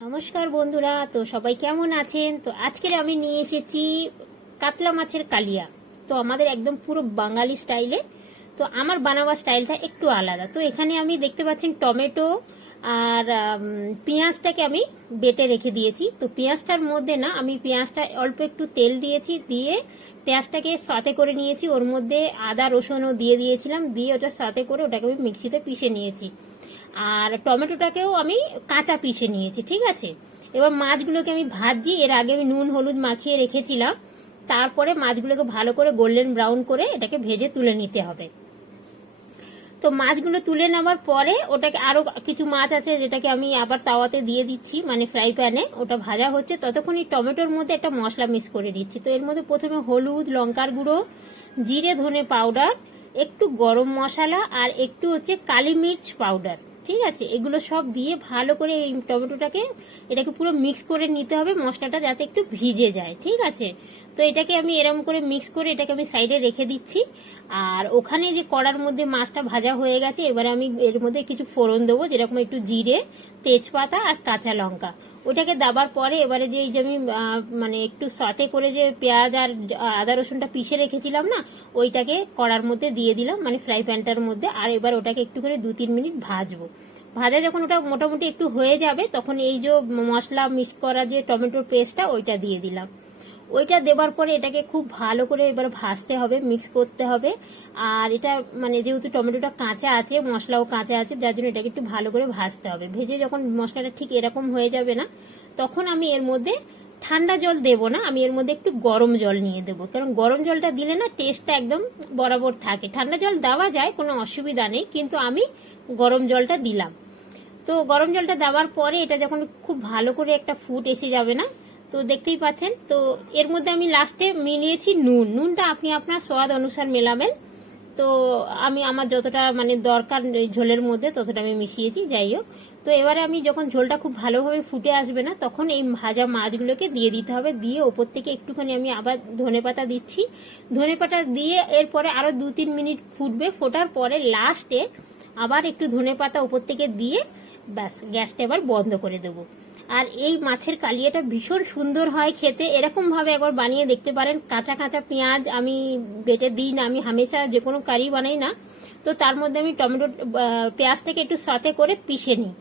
নমস্কার বন্ধুরা, তো সবাই কেমন আছেন? তো আজকের আমি নিয়ে এসেছি কাতলা মাছের কালিয়া। তো আমাদের একদম পুরো বাঙালি স্টাইলে। তো আমার বানাবার স্টাইলটা একটু আলাদা। তো এখানে আমি দেখতে পাচ্ছেন টমেটো আর পেঁয়াজটাকে আমি বেটে রেখে দিয়েছি। তো পেঁয়াজটার মধ্যে না আমি পেঁয়াজটা অল্প একটু তেল দিয়েছি, দিয়ে পেঁয়াজটাকে সাথে করে নিয়েছি। ওর মধ্যে আদা রসুনও দিয়ে দিয়েছিলাম, দিয়ে ওটা সাথে করে ওটাকে আমি মিক্সিতে পিষে নিয়েছি। আর টমেটোটাকেও আমি কাঁচা পিষে নিয়েছি, ঠিক আছে। এবার মাছগুলোকে আমি ভাজি, এর আগে আমি নুন হলুদ মাখিয়ে রেখেছিলাম। তারপরে মাছগুলোকে ভালো করে গোল্ডেন ব্রাউন করে এটাকে ভেজে তুলে নিতে হবে। তো মাছগুলো তুলে নেওয়ার পরে ওটাকে আরো কিছু মাছ আছে যেটাকে আমি আবার তাওয়াতে দিয়ে দিচ্ছি, মানে ফ্রাই প্যানে ওটা ভাজা হচ্ছে। ততক্ষণ এই টমেটোর মধ্যে একটা মশলা মিক্স করে দিচ্ছি। তো এর মধ্যে প্রথমে হলুদ, লঙ্কার গুঁড়ো, জিরে ধনে পাউডার, একটু গরম মশলা আর একটু হচ্ছে কালি মির্চ পাউডার, ঠিক আছে। এগুলো সব দিয়ে ভালো করে এই টমেটোটাকে এটাকে পুরো মিক্স করে নিতে হবে, মশলাটা যাতে একটু ভিজে যায়, ঠিক আছে। তো এটাকে আমি এরকম করে মিক্স করে এটাকে আমি সাইডে রেখে দিচ্ছি। আর ওখানে যে কড়ার মধ্যে মাছটা ভাজা হয়ে গেছে, এবারে আমি এর মধ্যে কিছু ফোড়ন দেবো, যেরকম একটু জিরে, তেজপাতা আর কাঁচা লঙ্কা। ওটাকে দেবার পরে এবারে যে এই যে আমি মানে একটু সাথে করে যে পেঁয়াজ আর আদা রসুনটা পিষে রেখেছিলাম না, ওইটাকে কড়ার মধ্যে দিয়ে দিলাম, মানে ফ্রাই প্যানটার মধ্যে। আর এবার ওটাকে একটু করে 2-3 মিনিট ভাজবো। ভাজা যখন ওটা মোটামুটি একটু হয়ে যাবে, তখন এই যে মশলা মিক্স করা যে টমেটোর পেস্টটা ওইটা দিয়ে দিলাম। ওইটা দেবার পরে এটাকে খুব ভালো করে এবার ভাজতে হবে, মিক্স করতে হবে। আর এটা মানে যেহেতু টমেটোটা কাঁচা আছে, মশলাও কাঁচা আছে, যার জন্য এটাকে একটু ভালো করে ভাজতে হবে। ভেজে যখন মশলাটা ঠিক এরকম হয়ে যাবে না, তখন আমি এর মধ্যে ঠান্ডা জল দেবো না, আমি এর মধ্যে একটু গরম জল নিয়ে দেবো। কারণ গরম জলটা দিলে না টেস্টটা একদম বরাবর থাকে। ঠান্ডা জল দেওয়া যায়, কোনো অসুবিধা নেই, কিন্তু আমি গরম জলটা দিলাম। তো গরম জলটা দেওয়ার পরে এটা যখন খুব ভালো করে একটা ফুট এসে যাবে না, তো দেখতেই পাচ্ছেন। তো এর মধ্যে আমি লাস্টে মিলিয়েছি নুন। নুনটা আপনি আপনার স্বাদ অনুসার মেলাবেন। তো আমি আমার যতটা মানে দরকার ঝোলের মধ্যে ততটা আমি মিশিয়েছি, যাই হোক। তো এবারে আমি যখন ঝোলটা খুব ভালোভাবে ফুটে আসবে না, তখন এই ভাজা মাছগুলোকে দিয়ে দিতে হবে। দিয়ে ওপর থেকে একটুখানি আমি আবার ধনেপাতা দিচ্ছি। ধনেপাতা দিয়ে এরপরে আরো 2-3 মিনিট ফুটবে। ফোটার পরে লাস্টে আবার একটু ধনেপাতা ওপর থেকে দিয়ে ব্যাস গ্যাসটা এবার বন্ধ করে দেবো। আর এই মাছের কালিয়াটা ভীষণ সুন্দর হয় খেতে। এরকম ভাবে একবার বানিয়ে দেখতে পারেন। কাঁচা কাঁচা পেঁয়াজ আমি বেটে দিই না, আমি হামেশা যে কোনো কারি বানাই না, তো তার মধ্যে আমি টমেটো পেঁয়াজটাকে একটু সাথে করে পিষে নিই।